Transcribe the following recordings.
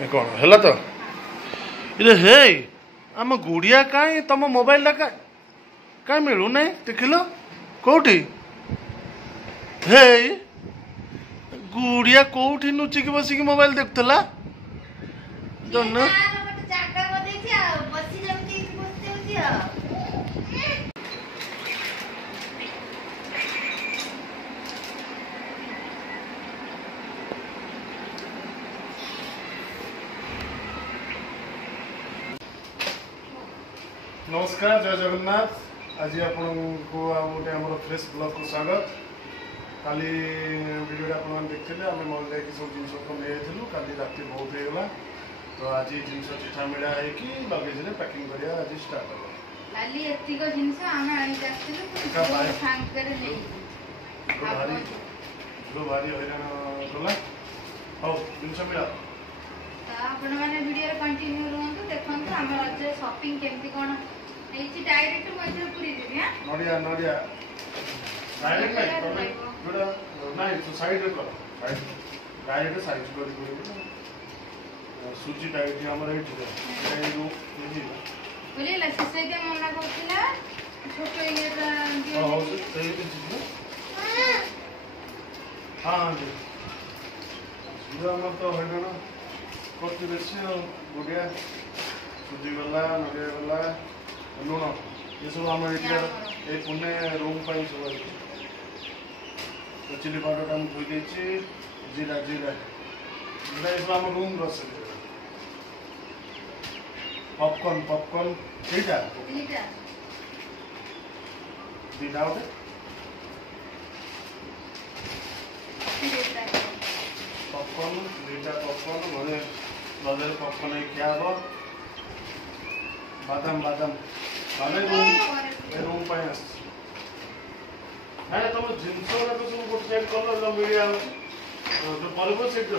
कौन है तो इरे हे आम गुड़िया कहीं तुम मोबाइल कहीं मिलू ना देख लो कौटी हे गुड़िया कौटी नुचिक बसिक मोबाइल देखुला जन नमस्कार जय जगन्नाथ आज आपण को गोटे आम फ्रेश ब्लॉग को स्वागत काली वीडियो आप देखते आम मल जाकि सब जिन नहीं काली राति बहुत होगा तो आज जिन चिठा मिला है कि लगेज में पैकिंग करिया आज स्टार्ट हो काली एतिक जिंस आमे आनी जास्तिलु सांगरे नै भारी हैरान गला हो जिन मिला आपण माने वीडियो रे कंटिन्यू रहंतु देखंतु हमर आज शॉपिंग केमती कोन एची डायरेक्ट मध्य पूरी देबी हां नडिया डायरेक्ट नहीं जोड़ा नहीं तो साइड रे कर साइड डायरेक्ट साइड कर सुजी डायरेक्ट हमर एठी ए रो एठी बोले ला सिसै दे मना करथिला छोटो ये दियो हां सही चीज हां जी सुरा हमर तो हैरान करती बेसी गुड़िया सुजी गला नडिया गला लुण ये सब आम ये पुणे रूम पर सब चिली पाउडर हम धोई जीरा जीरा जीरा ये सब आम रूम रस पॉपकॉर्न पॉपकॉर्न दीटा दीटा गोटे पॉपकॉर्न दीटा पॉपकॉर्न घरे रजर पॉपकॉर्न क्या हम बादाम बादाम माने रूम पाए ना तुम जिनस सब गोटे चेक कर मीडिया जो पर सेट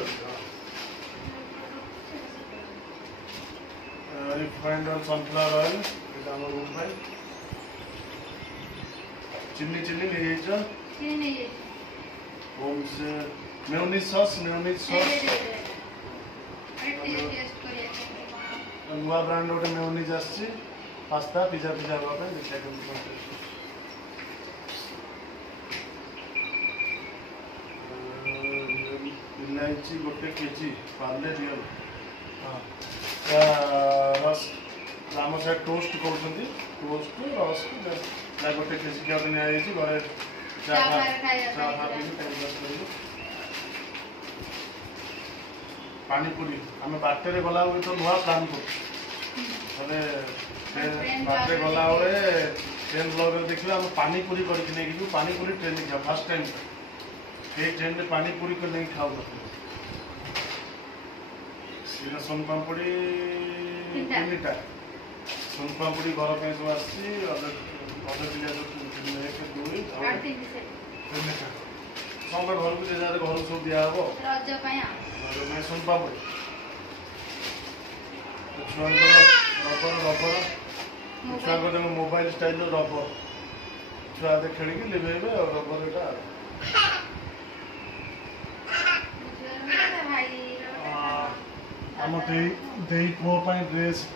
रिफाइंड और सनफ्लावर ऑयल ये रूम पाए चिन्नी चिन्नी नहीं होम से मेयोनीज सॉस नुआ ब्रांड गोटे मेयोनीज आसी पास्ता पिज्जा पिज्जा हवा देखा इलायची गोटे केजी पार्ले रियल रस आम से टोस्ट कर टोस्ट रस गोटे केजी क्या दिन घरे पानीपुरी आम बाटर गला तो नुआ प्लान कर बाटे गला ट्रेन ब्लॉग देखिए आम पानीपुरी करके पानीपुरी ट्रेन देखा फास्ट टाइम ये ट्रेन में पानीपुरी कर नहीं खाऊ सीधा सोन पापड़ी तीनटा सोन पापड़ी घर पे सब आसी घर को घर सब दिहब सोन पापड़ी रबर रबर छुआ को मोबाइल स्टाइल रबर छुआ खेल लिभे रबर यहाँ आम दे पुओ ड्रेस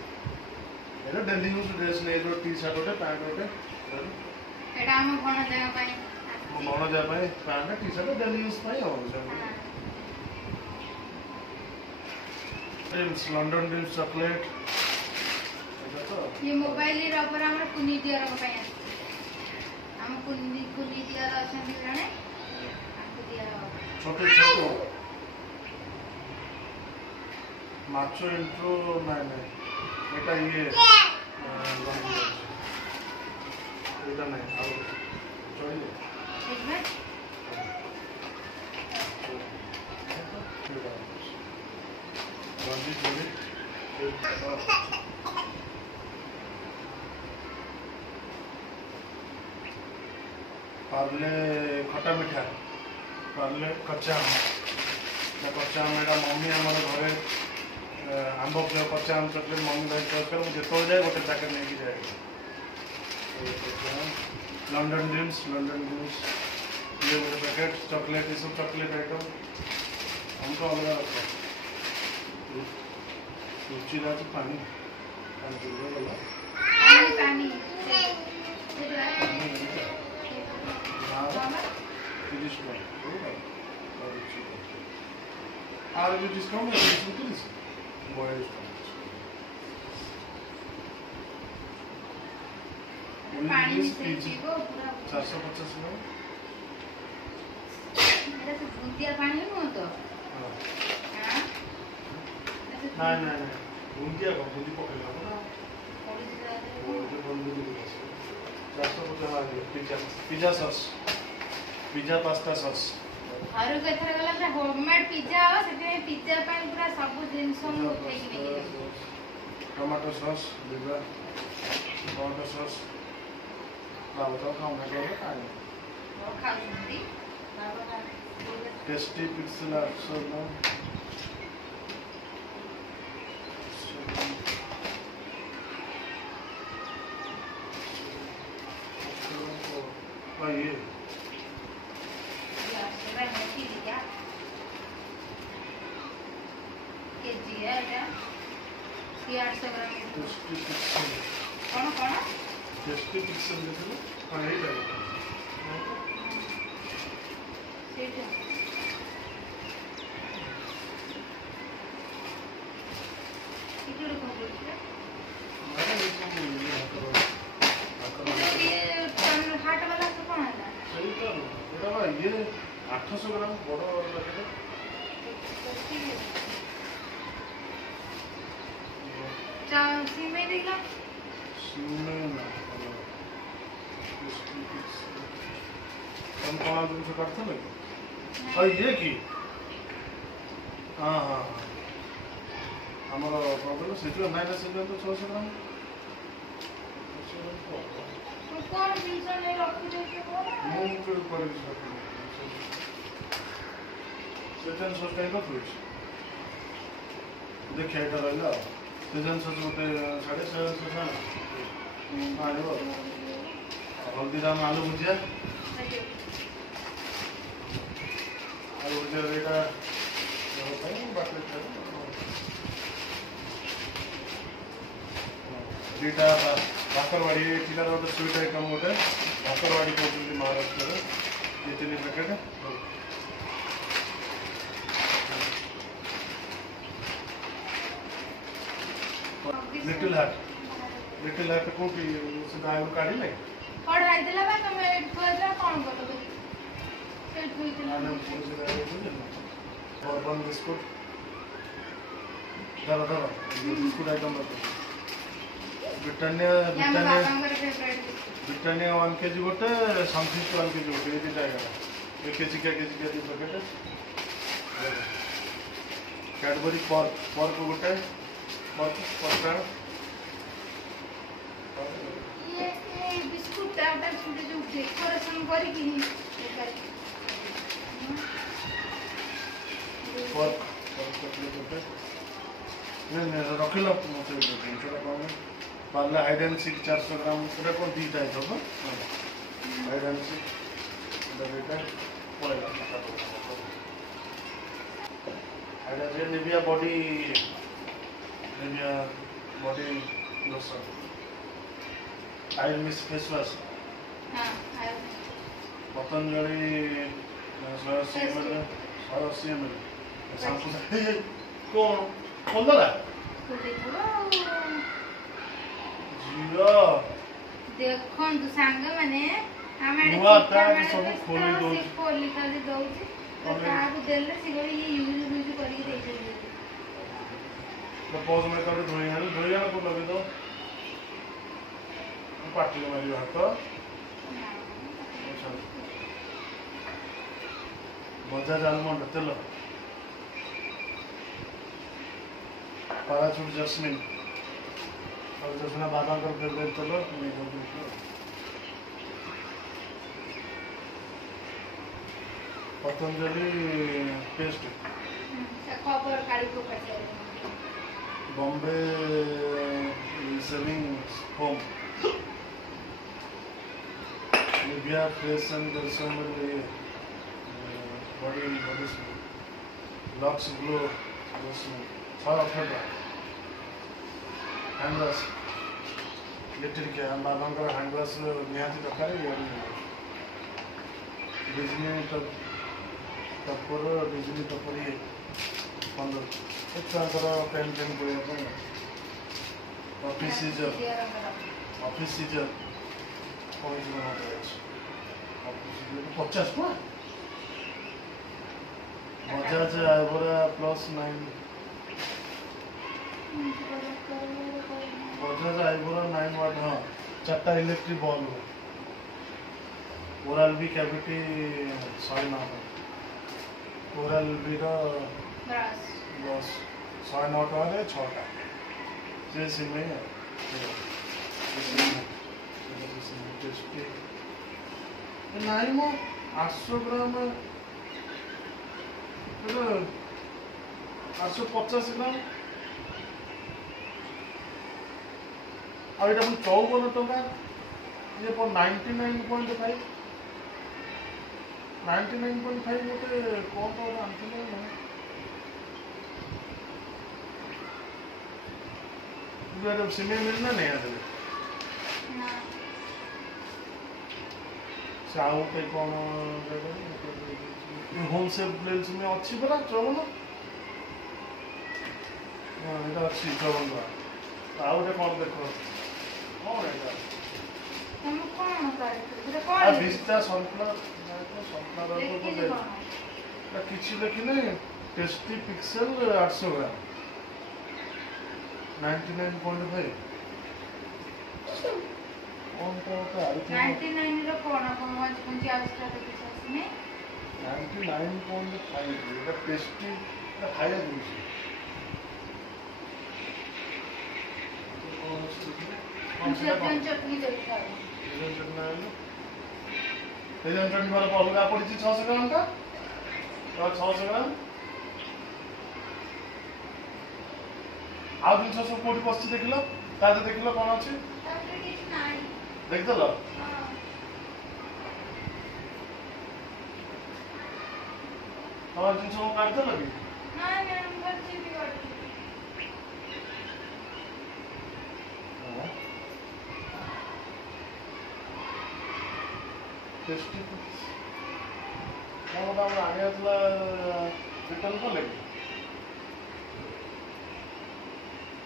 ये डेली यूज ड्रेस नहीं टी शर्ट गोटे पैंट गोटे भणजा pant T shirt daily use London Dreams chocolate ये मोबाइल रबर हमर कुनी दियर को पय हम कुनी दियर अछन जने आपको दियर छोटे छोटे माचो इंट्रो नहीं बेटा ये बेटा नहीं आओ चलिए एक मिनट पार्ले खटा मिठा पार्ले कच्चा आम एटा मम्मी आम घरे आंब कच्चा आम चॉकलेट मम्मी भाई दरकार मुझे जाए गोटे पैकेट नहीं जाए लंडन ड्रीम्स ये गोटे पैकेट चॉकलेट ये सब चॉकलेट आइटम हमको अलग रुचिरा तो पानी पानी पूरा गला पानी फिनिश में और जो डिस्काउंट है इसमें तो नहीं बॉय पानी पीजिए 450 में मेरा तो बूंदिया पानी हो तो हां हां नहीं बूंदिया का बूंदी पकड़ना ना वो जो बूंदी 450 आ गया pizza sauce pizza pasta sauce आरो केथरा गला से होममेड पिज्जा हो सेते पिज्जा ପାଇଁ पूरा सब जिंस हम उठेई नहीं टमाटो सॉस देगा टमाटो सॉस बाबा तो खाऊंगा क्या खाएंगे वो खाऊंगी बाबा का टेस्टी पिक्सल सो ना ये केजी है क्या 800 ग्राम टेस्टी पिक्सल कौन कौन टेस्टी पिक्सल देखो हां यही लगेगा सेट इधर को बोलते मैंने इसको ये करो ये हाट वाला तो कौन है सही तो এটা না ये 800 গ্রাম বড় প্যাকেট चा सीमे देखला सीमे ना हम कौन तुमसे करते ना और ये की हाँ हाँ हमारा प्रॉब्लम से जो माइनस से तो 600 ग्राम तो कौन जिंस ने रखी दे के बोला मूंग के ऊपर भी सकते हैं सेजन सॉस का ही कुछ देखिए इधर रहला सेजन सॉस होते 750 ना हाँ ये हल्दीराम आलू भुजिया आलू भुजिया रेटा होता है बाकी दीटा भाकरवाड़ी एठिकार गोटे स्वीट आइटम गोटे भाकरवाड़ी कहते महाराष्ट्र ये 3 पैकेट लिटिल हार्ट कोटी से आलू काढ़ी ले पढ़ाई देला बा तमे कोइला कोन बोलबे सेट होई आलू से और वन बिस्कुट दादा biscuit item Britannia Britannia 1 KG गोटे सनफिस्ट 1 केजी गोटे ये दिटा गला 1 केजी का 2 पैकेट कैडबरी पर्क गोटे पर्क ये बिस्कुट टाटा छुटे जो डेकोरेशन करी कि पर्क चॉकलेट गोटे नहीं रखिल जिनसा कौन पार्ले हाइड एंड सीक 400 ग्राम सेटा कौन दीटा है सब हाइड एंड सीक डेटा पड़ेगा hide and Nivea body lotion oil mist face wash हां आयो पतंजलि 180 ml शैम्पू कौन खोलला जियो देखन तू सांग माने हमारे हुआ था कि सब खोली दो खोली खाली दउची काबू देले सिगरी ये यूज करी दे दे तो पॉज में कर धोइया को लगे दो पार्टी में मारी हाथ बजाज आलमंड तेल पाराचूट जस्मिन और जसना बादाम कर फेवरेट तेल पतंजलि पेस्ट कवर काढ़ी को कटे Bombay shaving foam Nivea fresh and वेलसम बॉडी लक्स ग्लो 6 अठर ହ୍ୟାଣ୍ଡ ୱାସ୍ ଇଲେକ୍ଟ୍ରିକ୍ ବାବାଙ୍କର ହ୍ୟାଣ୍ଡ ୱାସ୍ ନିହାତି ଦରକାର। ଡିଜନି ଟପର ଡିଜନି ଟପର ଇଏ 15 ଛୁଆଙ୍କର ପେନ୍ କରିବା ପାଇଁ ଅଫିସ୍ ସିଜର ଅଫିସ୍ ସିଜର 50 ଟଙ୍କା। ବଜାଜ ଆଇବରା +9 बजाज आइबोरा 9 वाट। हाँ 4टा electric bulb Oral B cavity 109 Oral B brush 109 टका 6टा से सिमेई नहीं मो 800 ग्राम 850 ग्राम और ये 54 टका ये 99.5 99.5 गोटे कौन तो आनते सिमे मिलना नहीं आते चाउ पे कौन होलसेल में अच्छी पड़ा 54 ये अच्छी 54 आउ गोटे कौन देख किसी देखिले टेस्टी पिक्सेल 800 ग्राम 99.5 टेस्टी खाया जिनिस चटनी अलग पड़ी 600 ग्राम का 600 ग्राम आउ जिन सब कोटी पशि देख देख कौन अच्छी देखदेल तुम जिन सब काटदेल कि टेस्टी कौन आने रिटर्न कले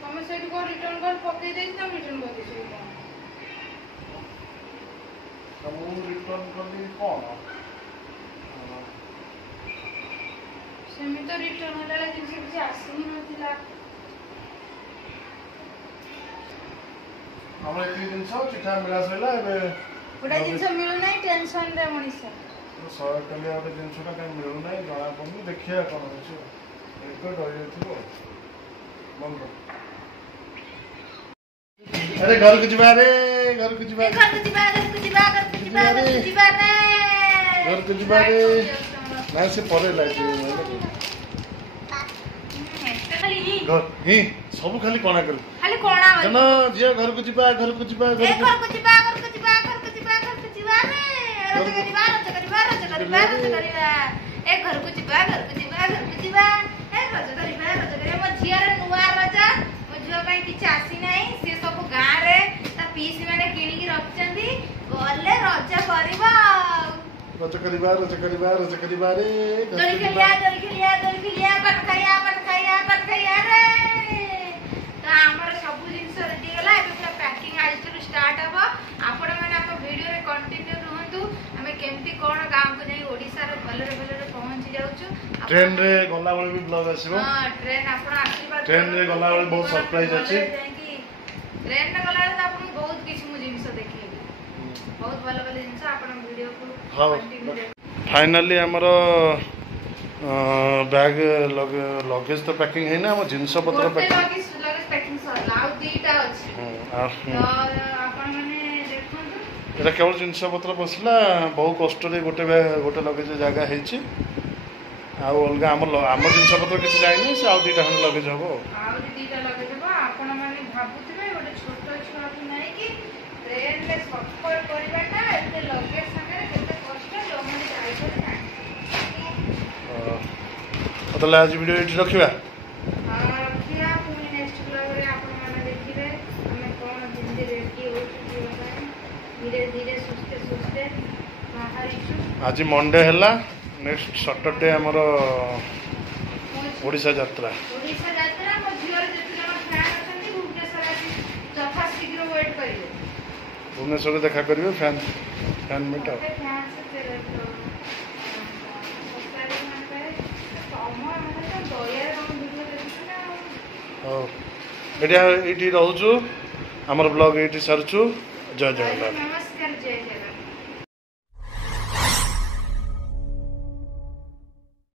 तुम से रिटर्न कर पकई दे तुम रिटर्न कर रिटर्न कली कौन सेमी तो रिटर्न होला जिनसे किसी आसी ही नथिला हमरा एती दिन छ चिठा मिला सैला एबे गोटा जिनस मिलु नै टेंशन रे मनीष सर कले गोटे जिनसटा कहीं मिलू ना जना पड़ू देखिए कौन अच्छे एक डर बंद अरे घर को जीवा रे घर को जीवा घर को जीवा घर को जीवा घर को जीवा घर को जीवा रे घर को जीवा रे ना से परे लाइट घर ही सब खाली कोना कर खाली कोना जन जिया घर को जीवा घर को जीवा घर को जीवा घर को जीवा घर को जीवा घर को जीवा रे रोज करिवा ए घर को जीवा घर को जीवा घर को जीवा ए रोज करिवा मो झिया रे नुआ रजा मो झिया ପାଇଁ କିଛି आसी नाही से सब गां रे ता पीसी माने किणी की रखचंदी गले रजा करबा रज करिवा रे दोली खेलिया बन खाया रे तो हमर सब जिंस रेडी गला ए पूरा पैकिंग आज तो स्टार्ट हबो आपण माने हम वीडियो रे कंटिन्यू रहंतु हमें केमती कोन गांव को जाई ओडिसा रे भलरे पहुंच जाउछु ट्रेन रे गला वाले भी ब्लॉग आसीबो हां ट्रेन आपण आशीर्वाद ट्रेन रे गला वाले बहुत सरप्राइज अछि ट्रेन रे गला तो आपण बहुत किछ मु जिंस देखिबी बहुत भलो जिंस आपण वीडियो को कंटिन्यू फाइनली हमर बैग लगेज तो पैकिंग है ना हम जिंस पत्र लगेज पैकिंग सरला आ दीटा अछि तो आपण माने देखंतु एटा केवल जिनस पत्र बसला बहु कष्ट रे गोटे लगेज जगह हेछि आ अलगा आम जिनस पत्र किछि जाय नै से आ दीटा हम लगेज हबो आपण माने भाबुथिबे गोटे छोट छुआ कि नै कि ट्रेन ले सफर करबाटा एते लगेज संगे केते कष्ट जो माने जाय करे ना मतलब आज वीडियो एडिट रखिबा हां रखिया पुनी नेक्स्ट ब्लॉग रे आपण माने देखिबे ଆମେ କ'ଣ ଯେମିତି ରେଡ଼ି ହେଉଛୁ ଯିବା ପାଇଁ ଧୀରେ ଧୀରେ ସୁସ୍ଥେ ସୁସ୍ଥେ ବାହାରିଛୁ। ଆଜି ମଣ୍ଡେ ହେଲା, ନେକ୍ସଟ ସଟରଡେ ଆମର ଓଡ଼ିଶା ଯାତ୍ରା। ଓଡ଼ିଶା ଯାତ୍ରା। ମୋ ଝିଅର ଯେତେ ଜଣ ଫ୍ୟାନ୍ ଅଛନ୍ତି ଭୁବନେଶ୍ୱର ଆସି ଯଥା ଶୀଘ୍ର ୱେଟ୍ କରିବେ। ଭୁବନେଶ୍ୱରରେ ଦେଖା କରିବେ ଫ୍ୟାନ୍ ମିଟ୍ ଆଉ। ହଉ ଏଇଠି ରହୁଛୁ, ଆମର ବ୍ଲଗ ଏଇଠି ସାରୁଛୁ। ଜୟ ଜଗନ୍ନାଥ। ନମସ୍କାର, ଜୟ ଜଗନ୍ନାଥ।